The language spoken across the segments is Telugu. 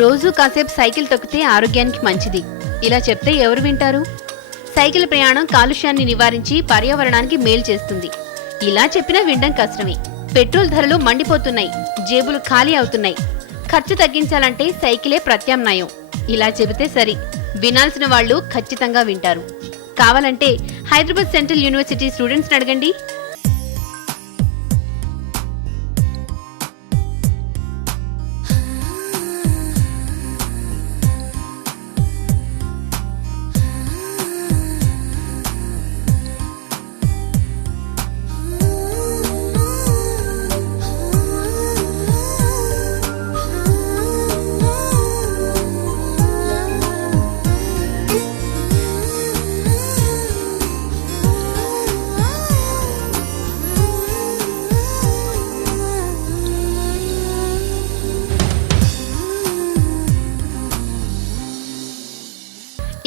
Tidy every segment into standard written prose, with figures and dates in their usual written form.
రోజు కాసేపు సైకిల్ తొక్కితే ఆరోగ్యానికి మంచిది. ఇలా చెప్తే ఎవరు వింటారు? సైకిల్ ప్రయాణం కాలుష్యాన్ని నివారించి పర్యావరణానికి మేలు చేస్తుంది. ఇలా చెప్పినా వినడం కష్టమే. పెట్రోల్ ధరలు మండిపోతున్నాయి, జేబులు ఖాళీ అవుతున్నాయి. ఖర్చు తగ్గించాలంటే సైకిలే ప్రత్యామ్నాయం. ఇలా చెబితే సరి, వినాల్సిన వాళ్ళు ఖచ్చితంగా వింటారు. కావాలంటే హైదరాబాద్ సెంట్రల్ యూనివర్సిటీ స్టూడెంట్స్ని అడగండి.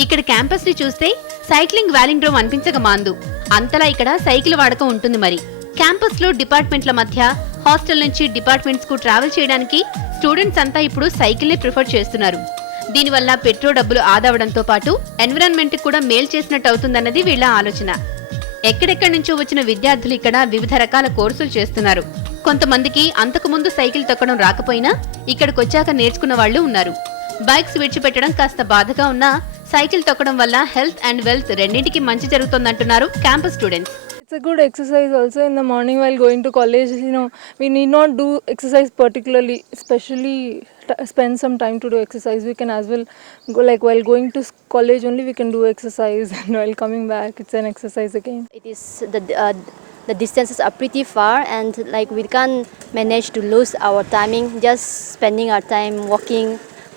ఇక్కడ క్యాంపస్ ని చూస్తే సైక్లింగ్ వ్యాలింగ్రోమ్ అనిపించక మాందు. అంతలా ఇక్కడ సైకిల్ వాడకం ఉంటుంది. మరి క్యాంపస్ లో డిపార్ట్మెంట్ల మధ్య, హాస్టల్ నుంచి డిపార్ట్మెంట్స్ కు ట్రావెల్ చేయడానికి స్టూడెంట్స్ అంతా ఇప్పుడు సైకిల్ ని ప్రిఫర్ చేస్తున్నారు. దీనివల్ల పెట్రోల్ డబ్బులు ఆదవడంతో పాటు ఎన్విరాన్మెంట్ కు కూడా మేలు చేసినట్టు అవుతుందన్నది వీళ్ల ఆలోచన. ఎక్కడెక్కడి నుంచో వచ్చిన విద్యార్థులు ఇక్కడ వివిధ రకాల కోర్సులు చేస్తున్నారు. కొంతమందికి అంతకు ముందు సైకిల్ తొక్కడం రాకపోయినా ఇక్కడికొచ్చాక నేర్చుకున్న వాళ్ళు ఉన్నారు. బైక్స్ విడిచిపెట్టడం కాస్త బాధగా ఉన్నా సైకిల్ తొక్కడం వల్ల హెల్త్ అండ్ వెల్త్ రెండింటికి మంచి జరుగుతుందంటున్నారు campus students. It's a good exercise also in the morning while going to college. We need not do exercise particularly, especially spend some time to do exercise. We can as well go, like while going to college only we can do exercise, and while coming back it's an exercise again. It is the distances are pretty far, and like we can't manage to lose our timing just spending our time walking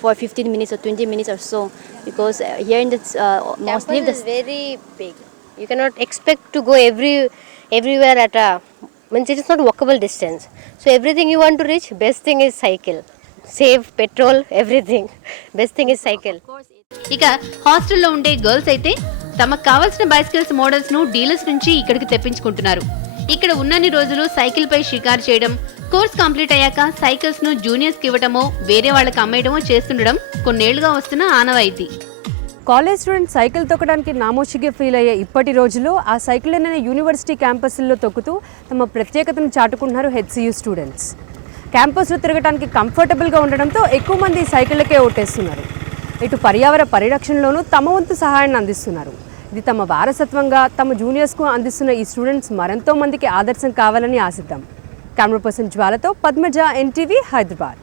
for 15 minutes or 20 minutes or so, because here in this mostly campus is very big. You cannot expect to go everywhere at a means it is not walkable distance. So everything you want to reach, best thing is cycle. Save petrol, everything. Best thing is cycle. ఇక హాస్టల్లో ఉండే గర్ల్స్ అయితే తమకు కావాల్సిన బైసికల్స్ మోడల్స్ ను డీలర్స్ నుంచి ఇక్కడికి తెప్పించుకుంటున్నారు. ఇక్కడ ఉన్నన్ని రోజులు సైకిల్ పై షికారు చేయడం, కోర్స్ కంప్లీట్ అయ్యాక సైకిల్స్ ను జూనియర్స్ కి ఇవ్వటమో వేరే వాళ్ళకి అమ్మేయడమో చేస్తుండడం కొన్నేళ్లుగా వస్తున్న ఆనవాయితీ. కాలేజ్ స్టూడెంట్ సైకిల్ తొక్కడానికి నామోషిగా ఫీల్ అయ్యే ఇప్పటి రోజుల్లో ఆ సైకిల్నే యూనివర్సిటీ క్యాంపస్ల్లో తొక్కుతూ తమ ప్రత్యేకతను చాటుకుంటున్నారు హెచ్సియు స్టూడెంట్స్. క్యాంపస్లో తిరగడానికి కంఫర్టబుల్గా ఉండడంతో ఎక్కువ మంది సైకిళ్ళకే ఓటేస్తున్నారు. ఇటు పర్యావరణ పరిరక్షణలోనూ తమ వంతు సహాయాన్ని అందిస్తున్నారు. ఇది తమ వారసత్వంగా తమ జూనియర్స్కు అందిస్తున్న ఈ స్టూడెంట్స్ మరెంతో మందికి ఆదర్శం కావాలని ఆశిద్దాం. కెమెరా పర్సన్ జ్వాలతో పద్మజ, ఎన్టీవీ, హైదరాబాద్.